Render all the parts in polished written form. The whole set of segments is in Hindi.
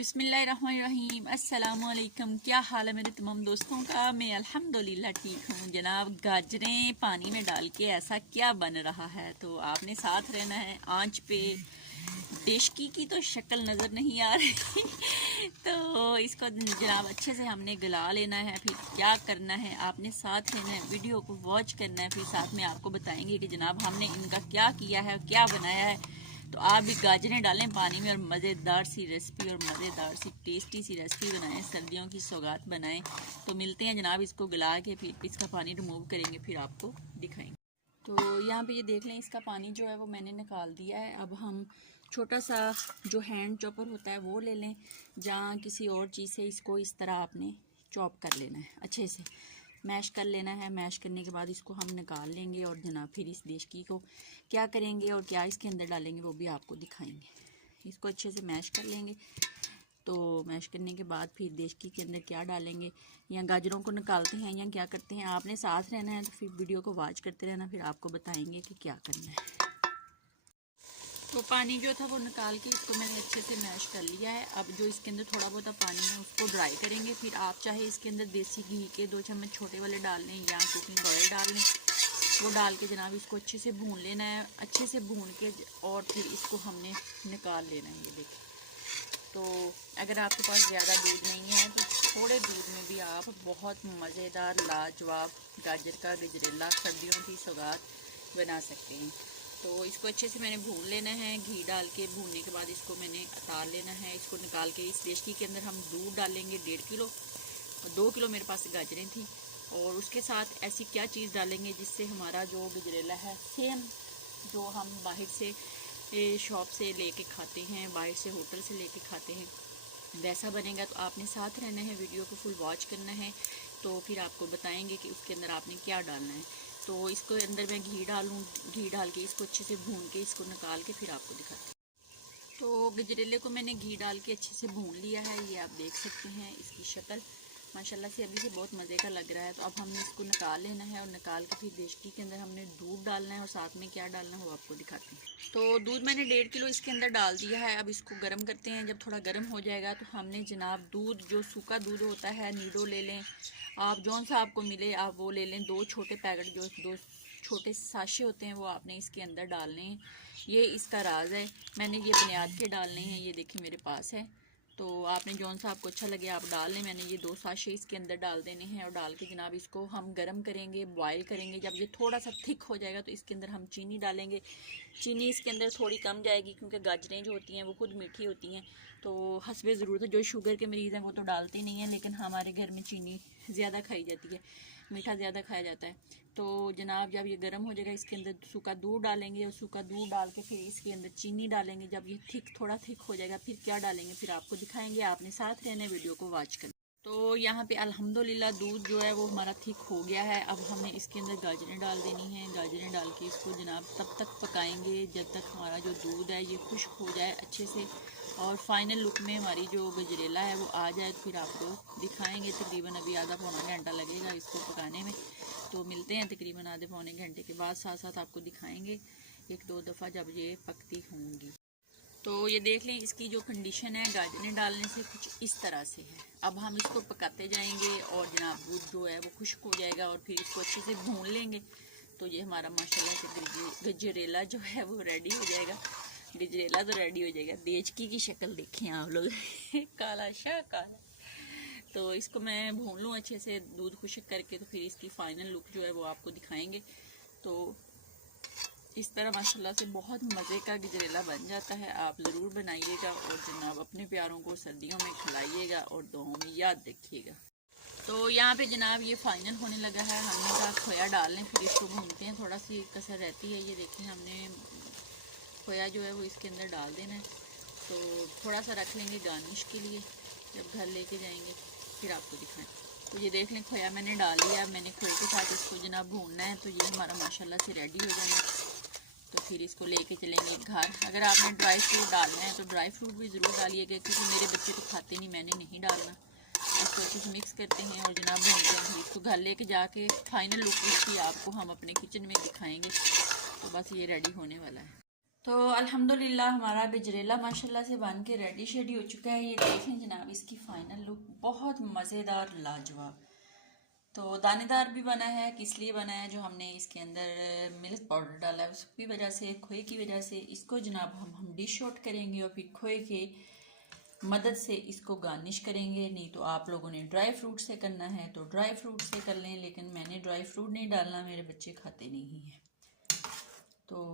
बिस्मिल्लाहिर्रहमानिर्रहीम। अस्सलामुअलैकुम। क्या हाल है मेरे तमाम दोस्तों का? मैं अल्हम्दुलिल्लाह ठीक हूँ जनाब। गाजरें पानी में डाल के ऐसा क्या बन रहा है, तो आपने साथ रहना है। आंच पे डेशकी की तो शक्ल नज़र नहीं आ रही तो इसको जनाब अच्छे से हमने गला लेना है। फिर क्या करना है, आपने साथ रहना है, वीडियो को वॉच करना है। फिर साथ में आपको बताएंगे कि जनाब हमने इनका क्या किया है, क्या बनाया है। तो आप भी गाजरें डालें पानी में और मज़ेदार सी रेसिपी और मज़ेदार सी टेस्टी सी रेसिपी बनाएं, सर्दियों की सौगात बनाएं। तो मिलते हैं जनाब, इसको गला के फिर इसका पानी रिमूव करेंगे, फिर आपको दिखाएंगे। तो यहाँ पे ये देख लें, इसका पानी जो है वो मैंने निकाल दिया है। अब हम छोटा सा जो हैंड चॉपर होता है वो ले लें, जहाँ किसी और चीज़ से इसको इस तरह आपने चॉप कर लेना है, अच्छे से मैश कर लेना है। मैश करने के बाद इसको हम निकाल लेंगे और जनाब फिर इस देशकी को क्या करेंगे और क्या इसके अंदर डालेंगे वो भी आपको दिखाएंगे। इसको अच्छे से मैश कर लेंगे। तो मैश करने के बाद फिर देशकी के अंदर क्या डालेंगे, या गाजरों को निकालते हैं या क्या करते हैं, आपने साथ रहना है। तो फिर वीडियो को वॉच करते रहना, फिर आपको बताएंगे कि क्या करना है। तो पानी जो था वो निकाल के इसको मैंने अच्छे से मैश कर लिया है। अब जो इसके अंदर थोड़ा बहुत पानी है उसको ड्राई करेंगे। फिर आप चाहे इसके अंदर देसी घी के 2 चम्मच छोटे वाले डाल लें या कुकिंग ऑयल डाल लें। वो डाल के जनाब इसको अच्छे से भून लेना है, अच्छे से भून के और फिर इसको हमने निकाल लेना है। ये देखिए, तो अगर आपके पास ज़्यादा दूध नहीं है तो थोड़े दूध में भी आप बहुत मज़ेदार लाजवाब गाजर का गजरेला सर्दियों की सौगात बना सकते हैं। तो इसको अच्छे से मैंने भून लेना है। घी डाल के भूनने के बाद इसको मैंने उतार लेना है। इसको निकाल के इस देशकी के अंदर हम दूध डालेंगे 1.5 किलो, और 2 किलो मेरे पास गाजरें थी। और उसके साथ ऐसी क्या चीज़ डालेंगे जिससे हमारा जो गजरेला है सेम जो हम बाहर से शॉप से लेके खाते हैं, बाहर से होटल से लेके खाते हैं, वैसा बनेगा। तो आपने साथ रहना है, वीडियो को फुल वॉच करना है। तो फिर आपको बताएंगे कि उसके अंदर आपने क्या डालना है। तो इसको अंदर मैं घी डालूँ, घी डाल के इसको अच्छे से भून के इसको निकाल के फिर आपको दिखाती हूँ। तो गजरेले को मैंने घी डाल के अच्छे से भून लिया है। ये आप देख सकते हैं इसकी शक्ल माशाल्लाह से अभी से बहुत मज़े का लग रहा है। तो अब हमने इसको निकाल लेना है और निकाल के फिर देशकी के अंदर हमने दूध डालना है और साथ में क्या डालना है वो आपको दिखाते हैं। तो दूध मैंने 1.5 किलो इसके अंदर डाल दिया है। अब इसको गर्म करते हैं। जब थोड़ा गर्म हो जाएगा तो हमने जनाब दूध, जो सूखा दूध होता है, नीडो ले लें आप, जौन सा आपको मिले आप वो ले लें। 2 छोटे पैकेट, जो 2 छोटे साशे होते हैं वो आपने इसके अंदर डालने हैं। ये इसका राज है, मैंने ये बुनियाद के डालने हैं। ये देखिए मेरे पास है, तो आपने जौन सा आपको अच्छा लगे आप डाल लें। मैंने ये 2 साशे इसके अंदर डाल देने हैं और डाल के जनाब इसको हम गरम करेंगे, बॉयल करेंगे। जब ये थोड़ा सा थिक हो जाएगा तो इसके अंदर हम चीनी डालेंगे। चीनी इसके अंदर थोड़ी कम जाएगी क्योंकि गाजरें जो होती हैं वो खुद मीठी होती हैं। तो हस्बे ज़रूरत है, जो शुगर के मरीज़ हैं वो तो डालते नहीं हैं, लेकिन हमारे घर में चीनी ज़्यादा खाई जाती है, मीठा ज़्यादा खाया जाता है। तो जनाब जब ये गर्म हो जाएगा इसके अंदर सूखा दूध डालेंगे और सूखा दूध डाल के फिर इसके अंदर चीनी डालेंगे। जब ये थोड़ा थिक हो जाएगा फिर क्या डालेंगे फिर आपको दिखाएंगे। आपने साथ रहने, वीडियो को वॉच करना। तो यहाँ पे अल्हम्दुलिल्लाह दूध जो है वो हमारा थिक हो गया है। अब हमने इसके अंदर गाजरें डाल देनी है। गाजरें डाल के इसको जनाब तब तक पकाएंगे जब तक हमारा जो दूध है ये खुश्क हो जाए अच्छे से, और फाइनल लुक में हमारी जो गजरेला है वो आ जाए। तो फिर आपको दिखाएंगे। तकरीबन अभी आधा पौना घंटा लगेगा इसको पकाने में। तो मिलते हैं तकरीबन आधे पौने घंटे के बाद, साथ साथ आपको दिखाएंगे 1-2 दफ़ा जब ये पकती होंगी। तो ये देख लें इसकी जो कंडीशन है गाजरें डालने से कुछ इस तरह से है। अब हम इसको पकाते जाएंगे और जनाब दूध जो है वो खुश्क हो जाएगा और फिर इसको अच्छे से भून लेंगे। तो ये हमारा माशाल्लाह से गजरेला जो है वो रेडी हो जाएगा। गजरेला तो रेडी हो जाएगा। देचकी की शक्ल देखें आप लोग काला शाह काला। तो इसको मैं भून लूँ अच्छे से दूध खुश्क करके, तो फिर इसकी फाइनल लुक जो है वो आपको दिखाएंगे। तो इस तरह माशाल्लाह से बहुत मज़े का गजरेला बन जाता है। आप ज़रूर बनाइएगा और जनाब अपने प्यारों को सर्दियों में खिलाइएगा और दुआओं में याद रखिएगा। तो यहाँ पे जनाब ये फाइनल होने लगा है। हमने कहा खोया डाल लें, फिर इसको भूनते हैं। थोड़ा सी कसर रहती है। ये देखिए हमने खोया जो है वो इसके अंदर डाल देना है। तो थोड़ा सा रख लेंगे गार्निश के लिए, जब घर लेके जाएंगे फिर आपको दिखाएं। तो ये देख लें खोया मैंने डाल लिया। मैंने खोए के साथ इसको जनाब भूनना है। तो ये हमारा माशाल्लाह से रेडी हो जाना। तो फिर इसको लेके चलेंगे घर। अगर आपने ड्राई फ्रूट डालना है तो ड्राई फ्रूट भी ज़रूर डालिएगा, क्योंकि मेरे बच्चे तो खाते नहीं, मैंने नहीं डालना। इसको अच्छे से मिक्स करते हैं और जनाब भूनते हैं। इसको घर लेके जाके फाइनल लुक इसकी आपको हम अपने किचन में दिखाएंगे। तो बस ये रेडी होने वाला है। तो अल्हम्दुलिल्लाह हमारा गजरेला माशाल्लाह से बन के रेडी शेडी हो चुका है। ये देखें जनाब इसकी फाइनल लुक बहुत मज़ेदार लाजवाब। तो दानेदार भी बना है, किस लिए बना है, जो हमने इसके अंदर मिल्क पाउडर डाला है उसकी वजह से, खोए की वजह से। इसको जनाब हम डिश आउट करेंगे और फिर खोए के मदद से इसको गार्निश करेंगे। नहीं तो आप लोगों ने ड्राई फ्रूट से करना है तो ड्राई फ्रूट से कर लें, लेकिन मैंने ड्राई फ्रूट नहीं डालना, मेरे बच्चे खाते नहीं हैं। तो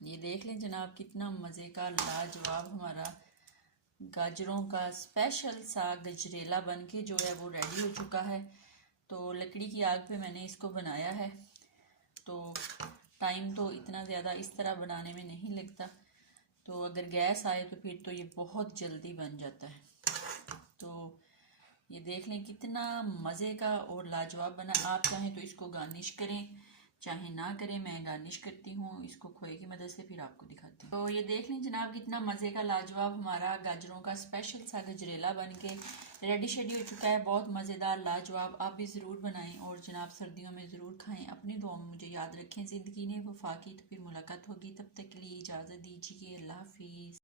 ये देख लें जनाब कितना मज़े का लाजवाब हमारा गाजरों का स्पेशल सा गजरेला बन के जो है वो रेडी हो चुका है। तो लकड़ी की आग पे मैंने इसको बनाया है। तो टाइम तो इतना ज़्यादा इस तरह बनाने में नहीं लगता, तो अगर गैस आए तो फिर तो ये बहुत जल्दी बन जाता है। तो ये देख लें कितना मज़े का और लाजवाब बना। आप चाहें तो इसको गार्निश करें, चाहे ना करें, मैं गार्निश करती हूँ इसको खोए की मदद से, फिर आपको दिखाती हूँ। तो ये देख लें जनाब कितना मज़े का लाजवाब हमारा गाजरों का स्पेशल सा गजरेला बन के रेडी शेडी हो चुका है। बहुत मज़ेदार लाजवाब, आप भी ज़रूर बनाएं और जनाब सर्दियों में ज़रूर खाएं। अपनी दुआ में मुझे याद रखें। ज़िंदगी ने वफा की तो फिर मुलाकात होगी, तब तक के लिए इजाज़त दीजिए। अल्लाह हाफिज़।